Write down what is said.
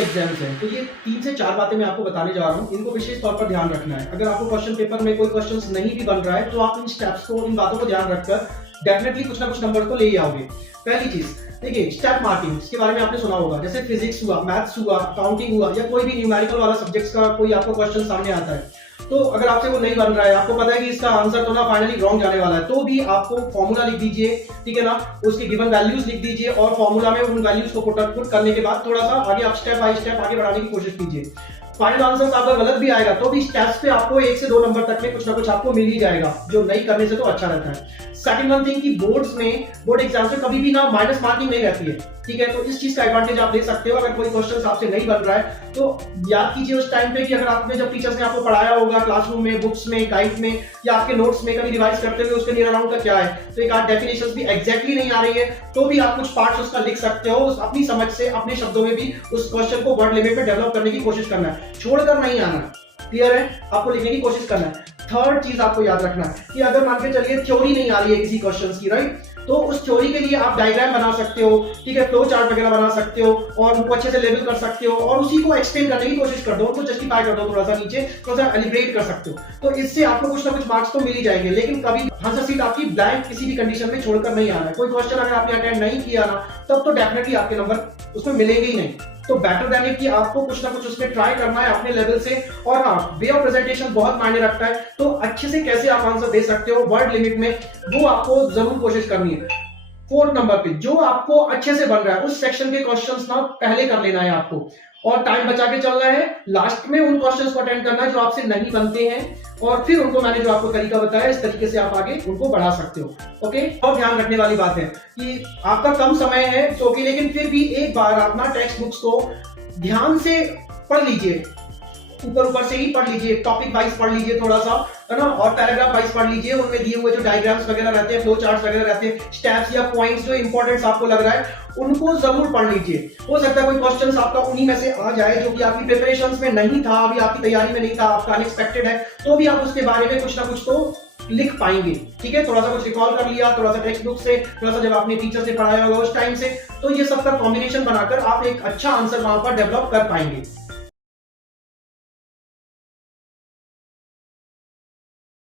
Exams हैं, तो ये 3 से 4 बातें मैं आपको बताने जा रहा हूँ, इनको विशेष तौर पर ध्यान रखना है। अगर आपको क्वेश्चन पेपर में कोई क्वेश्चंस नहीं भी बन रहा है, तो आप इन स्टेप्स को, इन बातों को ध्यान रखकर डेफिनेटली कुछ ना कुछ नंबर तो ले ही आओगे। पहली चीज देखिए, स्टेप मार्किंग, इसके बारे में आपने सुना होगा। जैसे फिजिक्स हुआ, मैथ्स हुआ, अकाउंटिंग हुआ, या कोई भी न्यूमेरिकल वाला सब्जेक्ट्स का कोई आपको क्वेश्चन सामने आता है, तो अगर आपसे वो नहीं बन रहा है, आपको पता है कि इसका आंसर तो ना फाइनली रॉन्ग जाने वाला है, तो भी आपको फॉर्मूला लिख दीजिए, ठीक है ना, उसकी गिवन वैल्यूज लिख दीजिए और फॉर्मूला में उन वैल्यूज को पुट करने के बाद थोड़ा सा आगे आप स्टेप बाय स्टेप आगे बढ़ाने की कोशिश कीजिए। फाइनल आंसर आपका गलत भी आएगा तो भी स्टेप्स पे आपको 1 से 2 नंबर तक में कुछ ना कुछ आपको मिल ही जाएगा, जो नहीं करने से तो अच्छा रहता है। सेकंड वन थिंग कि बोर्ड एग्जाम्स में कभी भी ना माइनस मार्किंग नहीं रहती है, ठीक है, तो इस चीज का एडवांटेज आप ले सकते हो। अगर कोई क्वेश्चन आपसे नहीं बन रहा है तो याद कीजिए उस टाइम पे कि अगर आपने जब टीचर्स ने आपको पढ़ाया होगा क्लासरूम में, बुक्स में, गाइड में या आपके नोट्स में कभी रिवाइज करते हुए उसके नियर अराउंड का क्या है, तो एक आध डेफिनेशंस भी एग्जैक्टली नहीं आ रही है, तो भी आप कुछ पार्ट्स उसका लिख सकते हो, अपनी समझ से अपने शब्दों में भी उस क्वेश्चन को वर्ड लिमिट में डेवलप करने की कोशिश करना है, छोड़कर नहीं आना। क्लियर है? आपको लिखने की कोशिश करना है। थर्ड चीज आपको याद रखना है कि अगर मान के चलिए थ्योरी नहीं आ रही है किसी क्वेश्चन की, राइट, तो उस थ्योरी के लिए आप डायग्राम बना सकते हो, ठीक है, फ्लो चार्ट वगैरह बना सकते हो और उनको अच्छे से लेबल कर सकते हो और उसी को एक्सप्लेन करने की कोशिश कर दो, उनको जस्टिफाई कर दो, थोड़ा सा नीचे थोड़ा सा एलिब्रेट कर सकते हो, तो इससे आपको कुछ ना कुछ मार्क्स तो मिल ही जाएंगे। लेकिन कभी आंसर शीट आपकी ब्लैंक किसी भी कंडीशन में छोड़कर नहीं आना है। कोई क्वेश्चन अगर आपने अटेंड नहीं किया ना, तब तो डेफिनेटली आपके नंबर उसमें मिलेंगे ही नहीं। तो बेटर देन इट कि आपको कुछ ना कुछ उसमें ट्राई करना है अपने लेवल से। और हाँ, वे ऑफ प्रेजेंटेशन बहुत मायने रखता है, तो अच्छे से कैसे आप आंसर दे सकते हो वर्ड लिमिट में, वो आपको जरूर कोशिश करनी है। फोर्थ नंबर पे जो आपको अच्छे से बन रहा है उस सेक्शन के क्वेश्चंस ना पहले कर लेना है आपको, और टाइम बचा के चलना है। लास्ट में उन क्वेश्चंस को अटेंड करना है जो आपसे नहीं बनते हैं, और फिर उनको मैंने जो आपको तरीका बताया इस तरीके से आप आगे उनको बढ़ा सकते हो। ओके, और ध्यान रखने वाली बात है कि आपका कम समय है तो ओके, लेकिन फिर भी एक बार अपना टेक्स्ट बुक्स को ध्यान से पढ़ लीजिए, ऊपर से ही पढ़ लीजिए, टॉपिक वाइज पढ़ लीजिए थोड़ा सा, है ना, और पैराग्राफ वाइज पढ़ लीजिए। उनमें दिए हुए जो डायग्राम्स वगैरह रहते हैं, फ्लो चार्ट्स वगैरह रहते हैं, स्टेप्स या पॉइंट्स जो इंपॉर्टेंट आपको लग रहा है उनको जरूर पढ़ लीजिए। हो सकता है कोई क्वेश्चन आपका उन्हीं में से आ जाए जो कि आपकी प्रिपरेशंस में नहीं था, अभी आपकी तैयारी में नहीं था, आपका अनएक्सपेक्टेड है, तो भी आप उसके बारे में कुछ ना कुछ तो लिख पाएंगे। ठीक है, थोड़ा सा कुछ रिकॉल कर लिया, थोड़ा सा टेक्स्ट बुक से, थोड़ा सा जब आपने टीचर से पढ़ाया होगा उस टाइम से, तो ये सब का कॉम्बिनेशन बनाकर आप एक अच्छा आंसर वहां पर डेवलप कर पाएंगे।